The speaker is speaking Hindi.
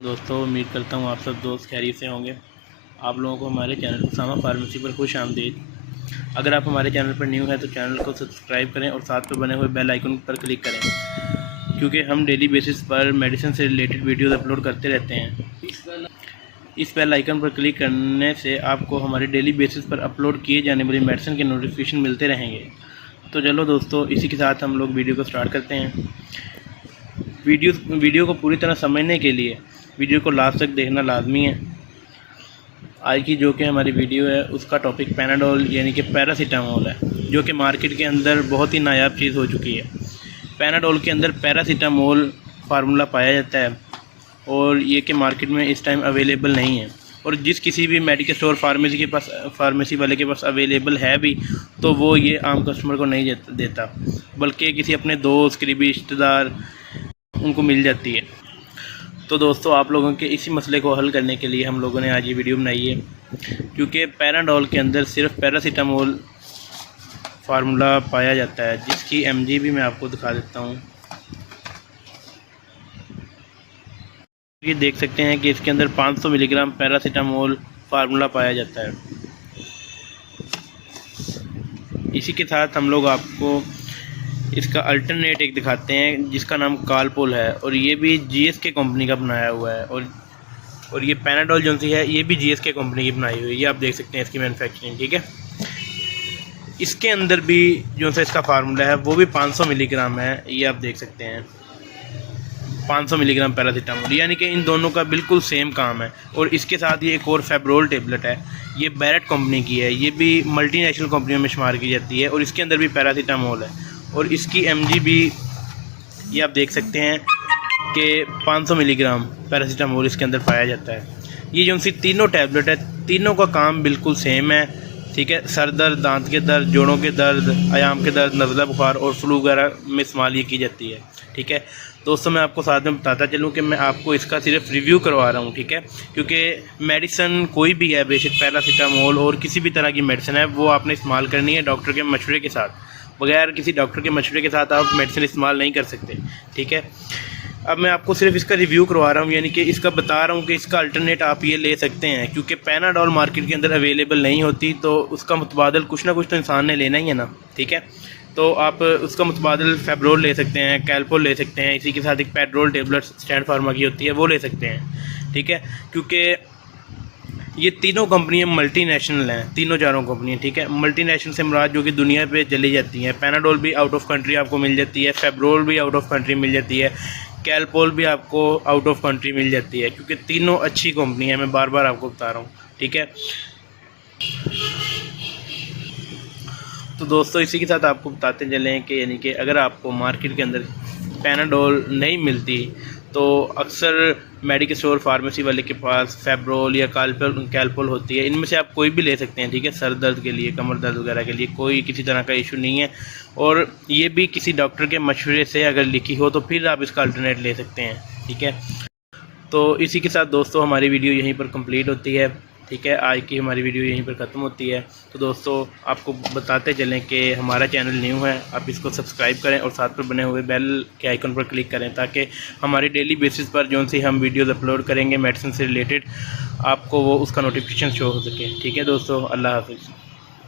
दोस्तों उम्मीद करता हूँ आप सब दोस्त खैरियत से होंगे। आप लोगों को हमारे चैनल उसामा फार्मेसी पर खुश आमदीद। अगर आप हमारे चैनल पर न्यू हैं तो चैनल को सब्सक्राइब करें और साथ में बने हुए बेल आइकन पर क्लिक करें, क्योंकि हम डेली बेसिस पर मेडिसिन से रिलेटेड वीडियोस अपलोड करते रहते हैं। इस बेल आइकन पर क्लिक करने से आपको हमारे डेली बेसिस पर अपलोड किए जाने वाली मेडिसिन के नोटिफिकेशन मिलते रहेंगे। तो चलो दोस्तों, इसी के साथ हम लोग वीडियो को स्टार्ट करते हैं। वीडियो को पूरी तरह समझने के लिए वीडियो को लास्ट तक देखना लाजमी है। आज की जो कि हमारी वीडियो है उसका टॉपिक पैनाडोल यानी कि पैरासीटामोल है, जो कि मार्केट के अंदर बहुत ही नायाब चीज़ हो चुकी है। पैनाडोल के अंदर पैरासीटामोल फार्मूला पाया जाता है और ये कि मार्केट में इस टाइम अवेलेबल नहीं है, और जिस किसी भी मेडिकल स्टोर फार्मेसी वाले के पास अवेलेबल है भी तो वो ये आम कस्टमर को नहीं देता, बल्कि किसी अपने दोस्त करीबी रिश्तेदार उनको मिल जाती है। तो दोस्तों, आप लोगों के इसी मसले को हल करने के लिए हम लोगों ने आज ये वीडियो बनाई है, क्योंकि पैनाडोल के अंदर सिर्फ पैरासीटामोल फार्मूला पाया जाता है, जिसकी एमजी भी मैं आपको दिखा देता हूँ। ये देख सकते हैं कि इसके अंदर 500 मिलीग्राम पैरासीटामोल फार्मूला पाया जाता है। इसी के साथ हम लोग आपको इसका अल्टरनेट एक दिखाते हैं जिसका नाम कालपोल है, और ये भी जीएसके कंपनी का बनाया हुआ है। और ये पैनाडोल जो सी है ये भी जीएसके कंपनी की बनाई हुई है। ये आप देख सकते हैं इसकी मैन्युफैक्चरिंग, ठीक है। इसके अंदर भी जो सा इसका फार्मूला है वो भी 500 मिलीग्राम है। ये आप देख सकते हैं 500 मिलीग्राम पैरासीटामोल, यानी कि इन दोनों का बिल्कुल सेम काम है। और इसके साथ ये एक और फेब्रोल टेबलेट है, ये बैरेट कंपनी की है। ये भी मल्टीनेशनल कंपनियों में शुमार की जाती है और इसके अंदर भी पैरासीटामोल है, और इसकी एमजी भी ये आप देख सकते हैं कि 500 मिलीग्राम पैरासीटामोल इसके अंदर पाया जाता है। ये जो सी तीनों टैबलेट है, तीनों का काम बिल्कुल सेम है, ठीक है। सर दर्द, दांत के दर्द, जोड़ों के दर्द, आयाम के दर्द, नज़ला बुखार और फ्लू वगैरह में इस्तेमाल ये की जाती है, ठीक है। दोस्तों, मैं आपको साथ में बताता चलूँ कि मैं आपको इसका सिर्फ रिव्यू करवा रहा हूँ, ठीक है। क्योंकि मेडिसिन कोई भी है, बेशक पैरासीटामोल और किसी भी तरह की मेडिसिन है, वो आपने इस्तेमाल करनी है डॉक्टर के मशवरे के साथ। बगैर किसी डॉक्टर के मशवरे के साथ आप मेडिसिन इस्तेमाल नहीं कर सकते, ठीक है। अब मैं आपको सिर्फ इसका रिव्यू करवा रहा हूँ, यानी कि इसका बता रहा हूँ कि इसका अल्टरनेट आप ये ले सकते हैं, क्योंकि पैनाडोल मार्केट के अंदर अवेलेबल नहीं होती, तो उसका मुतबादल कुछ ना कुछ तो इंसान ने लेना ही है ना, ठीक है। तो आप उसका मुतबादल फेब्रोल ले सकते हैं, कैलपोल ले सकते हैं, इसी के साथ एक पेड्रोल टेबलेट स्टैंड फार्मा की होती है वो ले सकते हैं, ठीक है। क्योंकि ये तीनों कंपनियां मल्टीनेशनल हैं, तीनों चारों कंपनियां, ठीक है। मल्टीनेशनल से मुराद जो कि दुनिया पे चली जाती हैं। पैनाडोल भी आउट ऑफ कंट्री आपको मिल जाती है, फेब्रोल भी आउट ऑफ कंट्री मिल जाती है, कैलपोल भी आपको आउट ऑफ कंट्री मिल जाती है, क्योंकि तीनों अच्छी कंपनी है। मैं बार बार आपको बता रहा हूँ, ठीक है। तो दोस्तों, इसी के साथ आपको बताते चलें कि यानी कि अगर आपको मार्केट के अंदर पैनाडोल नहीं मिलती तो अक्सर मेडिकल स्टोर फार्मेसी वाले के पास फेब्रोल या कैलपोल होती है। इनमें से आप कोई भी ले सकते हैं, ठीक है। सर दर्द के लिए, कमर दर्द वगैरह के लिए कोई किसी तरह का इशू नहीं है, और ये भी किसी डॉक्टर के मशवरे से अगर लिखी हो तो फिर आप इसका अल्टरनेट ले सकते हैं, ठीक है। तो इसी के साथ दोस्तों हमारी वीडियो यहीं पर कंप्लीट होती है, ठीक है। आज की हमारी वीडियो यहीं पर ख़त्म होती है। तो दोस्तों, आपको बताते चलें कि हमारा चैनल न्यू है, आप इसको सब्सक्राइब करें और साथ पर बने हुए बेल के आइकन पर क्लिक करें, ताकि हमारी डेली बेसिस पर जो सी हम वीडियोज़ अपलोड करेंगे मेडिसिन से रिलेटेड, आपको वो उसका नोटिफिकेशन शो हो सके, ठीक है दोस्तों। अल्लाह हाफिज़।